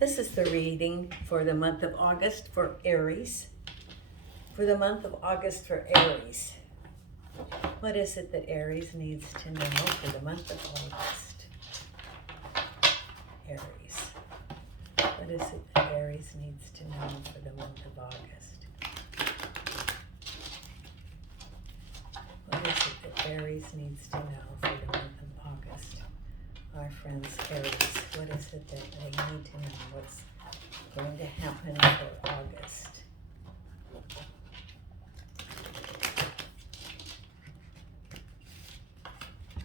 This is the reading for the month of August for Aries. For the month of August for Aries. What is it that Aries needs to know for the month of August? Aries. What is it that Aries needs to know for the month of August? What is it that Aries needs to know for the month of August? Our friends Aries, what is it that they need to know? What's going to happen for August?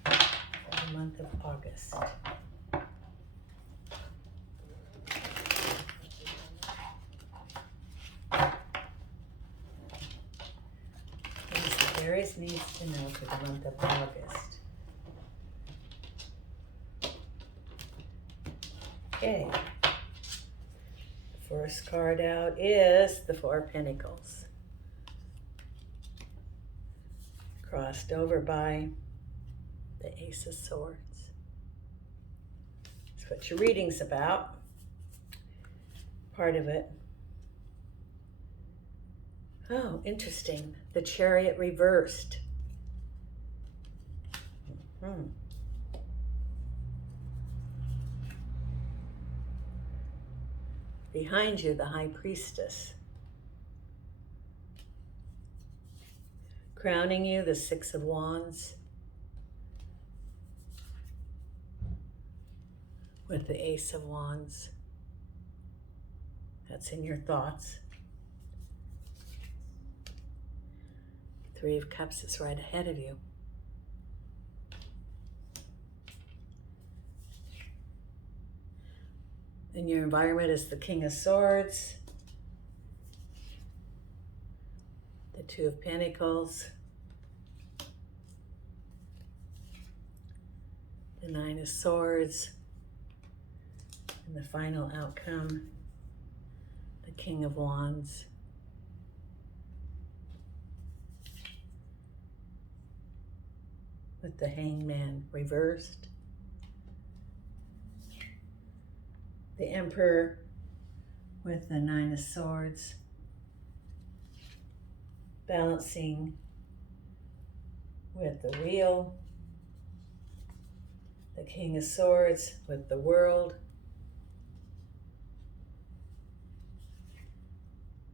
For the month of August. What is it Aries needs to know for the month of August? Okay, the first card out is the Four of Pentacles, crossed over by the Ace of Swords. That's what your reading's about, part of it. Oh, interesting, the Chariot reversed. Behind you, the High Priestess. Crowning you, the Six of Wands. With the Ace of Wands. That's in your thoughts. Three of Cups is right ahead of you. In your environment is the King of Swords, the Two of Pentacles, the Nine of Swords, and the final outcome, the King of Wands. With the Hangman reversed. The Emperor with the Nine of Swords, balancing with the Wheel, the King of Swords with the World,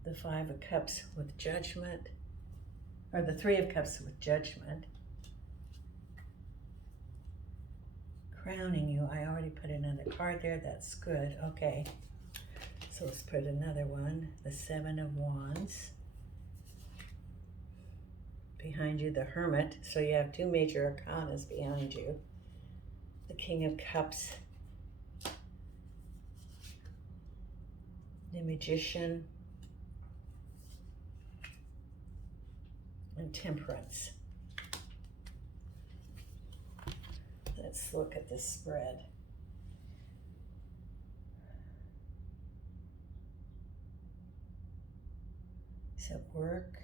the Five of Cups with Judgment, or the Three of Cups with Judgment. Crowning you, I already put another card there, that's good, okay. So let's put another one, the Seven of Wands. Behind you, the Hermit, so you have two major arcanas behind you. The King of Cups, the Magician, and Temperance. Let's look at this spread. Is it work?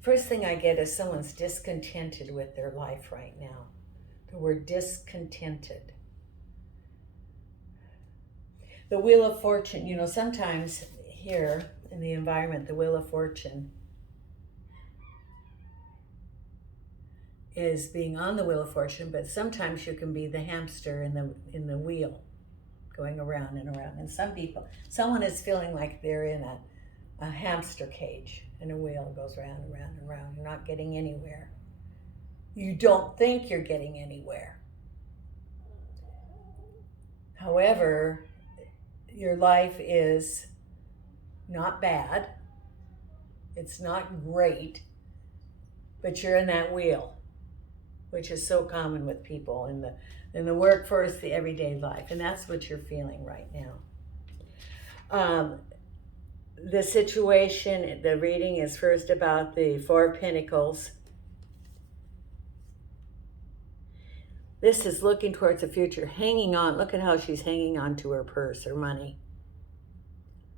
First thing I get is someone's discontented with their life right now. The word discontented. The Wheel of Fortune, you know, sometimes here in the environment, the Wheel of Fortune is being on the Wheel of Fortune, but sometimes you can be the hamster in the wheel, going around and around. And someone is feeling like they're in a hamster cage, and a wheel goes round and round and round. You're not getting anywhere. You don't think you're getting anywhere. However, your life is not bad. It's not great, but you're in that wheel, which is so common with people in the workforce, the everyday life, and that's what you're feeling right now. The situation, the reading is first about the Four of Pentacles. This is looking towards the future, hanging on. Look at how she's hanging on to her purse, her money.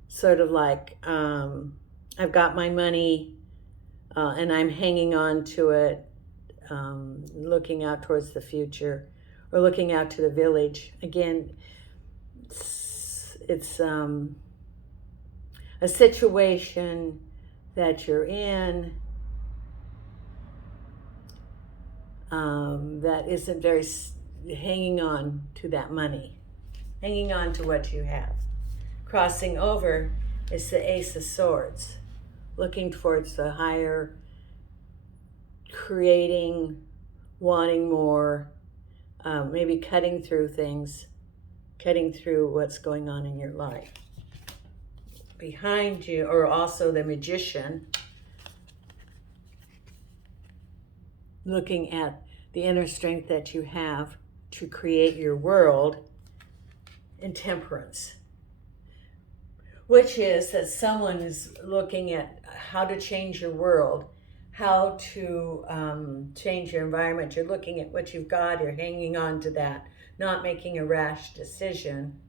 Sort of like, I've got my money and I'm hanging on to it. looking out towards the future, or looking out to the village. Again, it's a situation that you're in that isn't very hanging on to that money, hanging on to what you have. Crossing over is the Ace of Swords, looking towards the higher, creating, wanting more, maybe cutting through things, cutting through what's going on in your life. Behind you, or also the Magician, looking at the inner strength that you have to create your world, in Temperance, which is that someone is looking at how to change your world, how to change your environment. You're looking at what you've got, you're hanging on to that, not making a rash decision,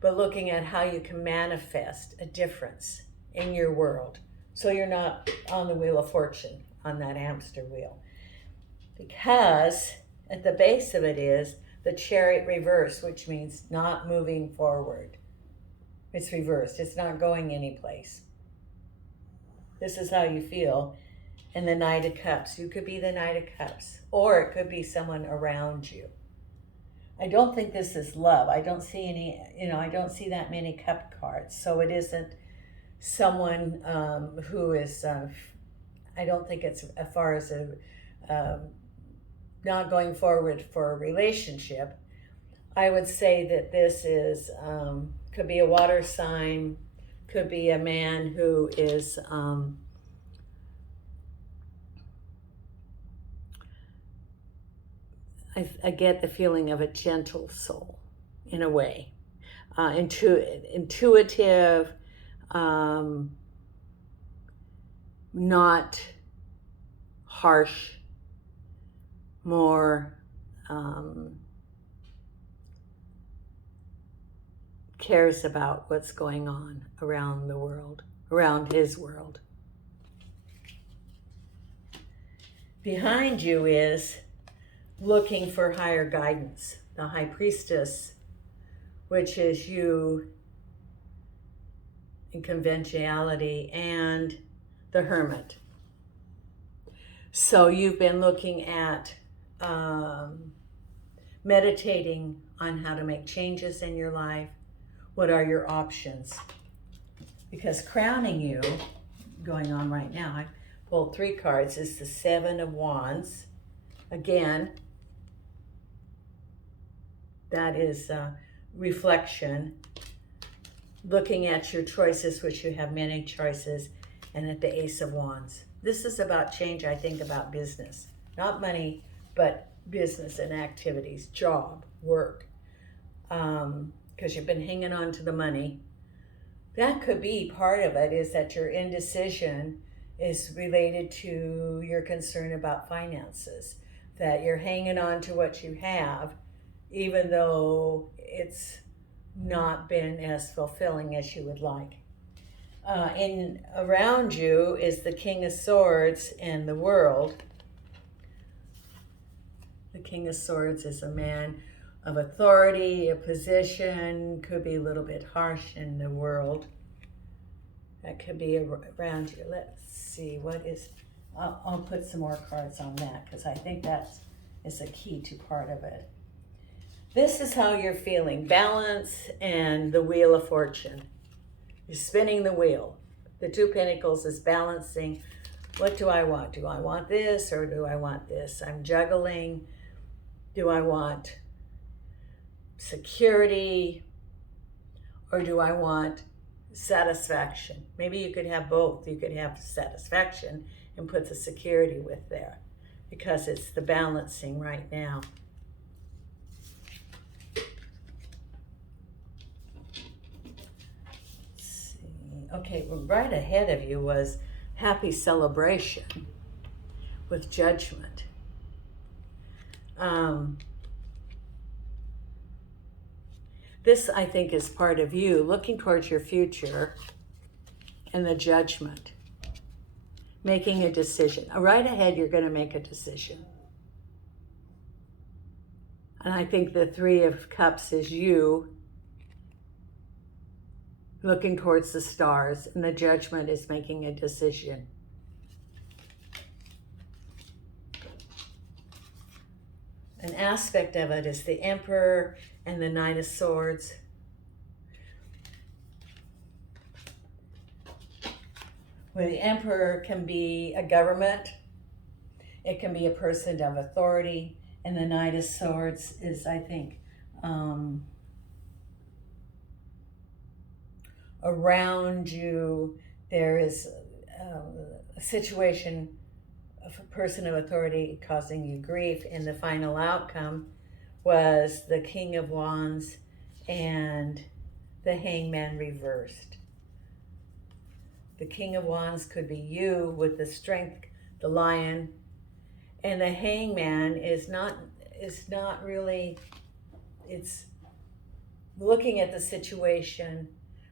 but looking at how you can manifest a difference in your world. So you're not on the Wheel of Fortune, on that hamster wheel. Because at the base of it is the Chariot reverse, which means not moving forward. It's reversed. It's not going anyplace. This is how you feel. And the Knight of Cups. You could be the Knight of Cups. Or it could be someone around you. I don't think this is love. I don't see any, I don't see that many cup cards. So it isn't someone who is, I don't think it's as far as not going forward for a relationship. I would say that this is, could be a water sign, could be a man who is, I get the feeling of a gentle soul in a way, intuitive, not harsh, more cares about what's going on around the world, around his world. Behind you is looking for higher guidance, the High Priestess, which is you in conventionality, and the Hermit. So you've been looking at meditating on how to make changes in your life. What are your options? Because crowning you, going on right now, I pulled 3 cards, is the Seven of Wands. Again, that is reflection, looking at your choices, which you have many choices, and at the Ace of Wands. This is about change, I think, about business. Not money, but business and activities, job, work. Because you've been hanging on to the money. That could be part of it, is that your indecision is related to your concern about finances. That you're hanging on to what you have, even though it's not been as fulfilling as you would like. In around you is the King of Swords and the World. The King of Swords is a man of authority, a position, could be a little bit harsh in the world. That could be around you. Let's see, what is, I'll put some more cards on that because I think that is a key to part of it. This is how you're feeling, balance and the Wheel of Fortune. You're spinning the wheel. The 2 Pentacles is balancing. What do I want? Do I want this or do I want this? I'm juggling. Do I want security or do I want satisfaction? Maybe you could have both. You could have satisfaction and put the security with there because it's the balancing right now. Okay, well, right ahead of you was Happy Celebration with Judgment. This, I think, is part of you looking towards your future and the Judgment. Making a decision. Right ahead, you're going to make a decision. And I think the Three of Cups is you looking towards the stars, and the Judgment is making a decision. An aspect of it is the Emperor and the Knight of Swords. Where the Emperor can be a government, it can be a person of authority, and the Knight of Swords is, I think, around you there is a situation of a person of authority causing you grief, and the final outcome was the King of Wands and the Hangman reversed. The King of Wands could be you with the Strength, the Lion, and the Hangman is not really, it's looking at the situation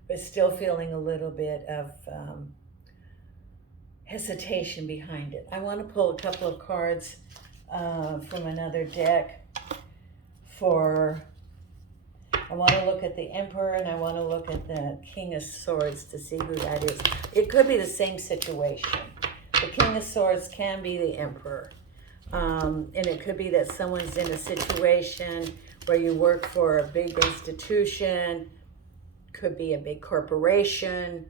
but still feeling a little bit of hesitation behind it. I want to pull a couple of cards from another deck I want to look at the Emperor and I want to look at the King of Swords to see who that is. It could be the same situation. The King of Swords can be the Emperor. And it could be that someone's in a situation where you work for a big institution, could be a big corporation,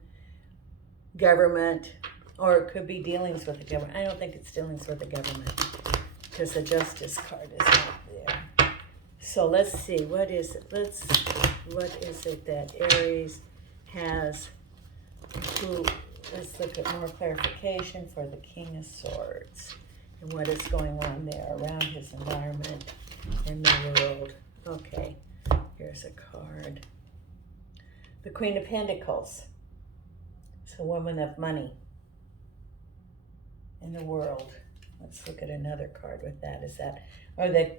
government, or it could be dealings with the government. I don't think it's dealings with the government because the Justice card is not there. So let's see, what is it? What is it that Aries has? Let's look at more clarification for the King of Swords and what is going on there around his environment and the world. Okay, here's a card. The Queen of Pentacles. It's a woman of money in the world. Let's look at another card with that. Or the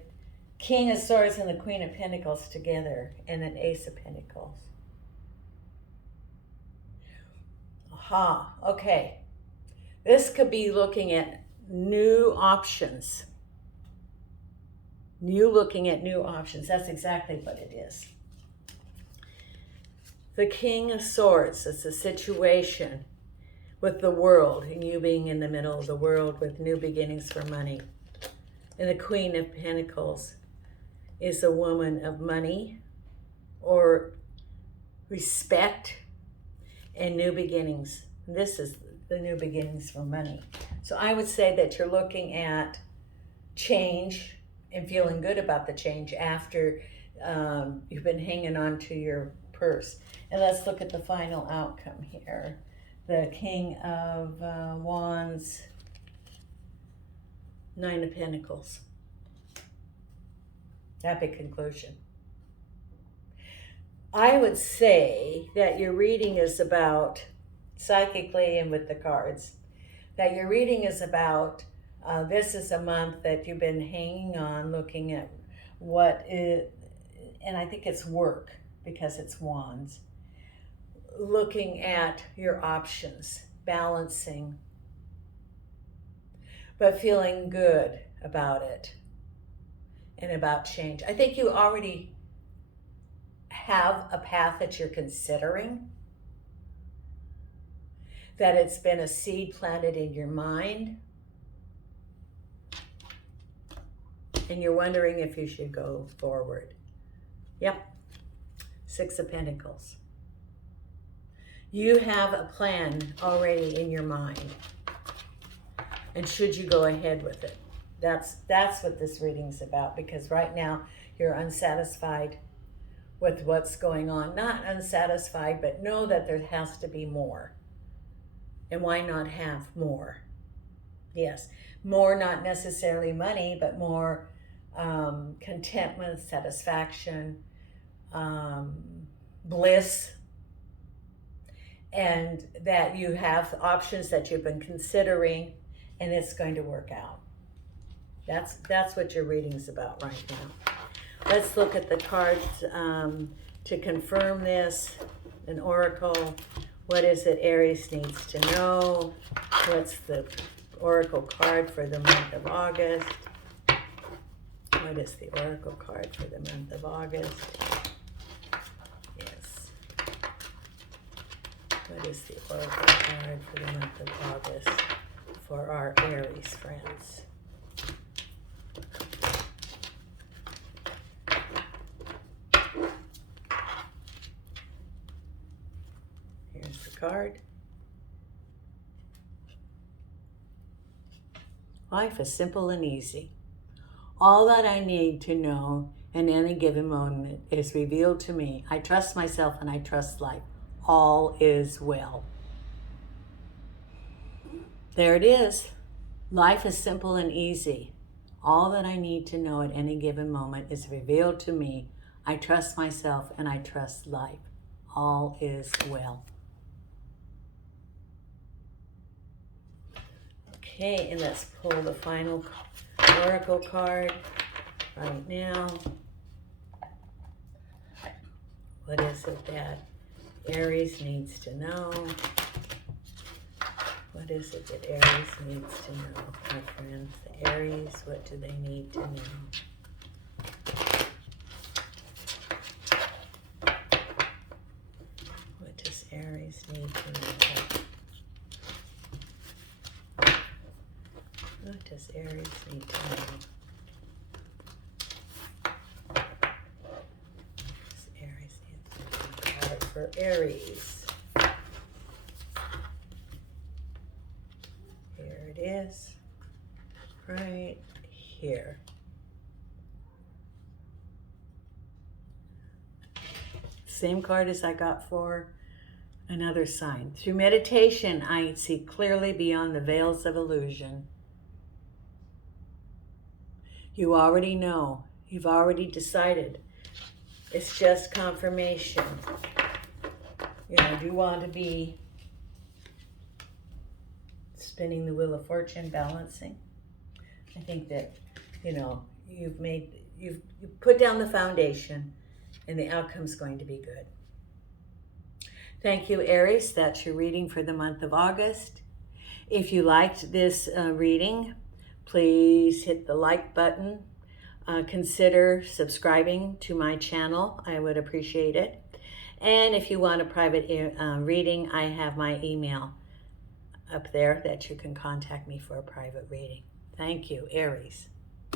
King of Swords and the Queen of Pentacles together, and an Ace of Pentacles. Aha, okay. This could be looking at new options. You looking at new options. That's exactly what it is. The King of Swords is a situation with the world, and you being in the middle of the world with new beginnings for money. And the Queen of Pentacles is a woman of money or respect and new beginnings. This is the new beginnings for money. So I would say that you're looking at change and feeling good about the change after you've been hanging on to your purse. And let's look at the final outcome here. The King of Wands, Nine of Pentacles. Happy conclusion. I would say that your reading is about, psychically and with the cards, that your reading is about, this is a month that you've been hanging on, looking at and I think it's work because it's wands, looking at your options, balancing, but feeling good about it and about change. I think you already have a path that you're considering, that it's been a seed planted in your mind, and you're wondering if you should go forward. Yep, Six of Pentacles. You have a plan already in your mind, and should you go ahead with it? That's what this reading's about, because right now you're unsatisfied with what's going on. Not unsatisfied, but know that there has to be more. And why not have more? Yes, more, not necessarily money, but more contentment, satisfaction, bliss, and that you have options that you've been considering, and it's going to work out. That's what your reading's about right now. Let's look at the cards to confirm this. An oracle. What is it Aries needs to know? What's the oracle card for the month of August? What is the Oracle card for the month of August? Yes. What is the Oracle card for the month of August for our Aries friends? Here's the card. Life is simple and easy. All that I need to know in any given moment is revealed to me. I trust myself and I trust life. All is well. There it is. Life is simple and easy. All that I need to know at any given moment is revealed to me. I trust myself and I trust life. All is well. Okay, and let's pull the final Oracle card right now. What is it that Aries needs to know? What is it that Aries needs to know, my friends? The Aries, what do they need to know? What does Aries need to know? What does Aries need to know? Aries needs to know a card for Aries. Here it is, right here. Same card as I got for another sign. Through meditation, I see clearly beyond the veils of illusion. You already know. You've already decided. It's just confirmation. You know, do you want to be spinning the wheel of fortune, balancing? I think that, you know, you've put down the foundation and the outcome's going to be good. Thank you, Aries. That's your reading for the month of August. If you liked this reading, please hit the like button. Consider subscribing to my channel. I would appreciate it. And if you want a private reading, I have my email up there that you can contact me for a private reading. Thank you, Aries.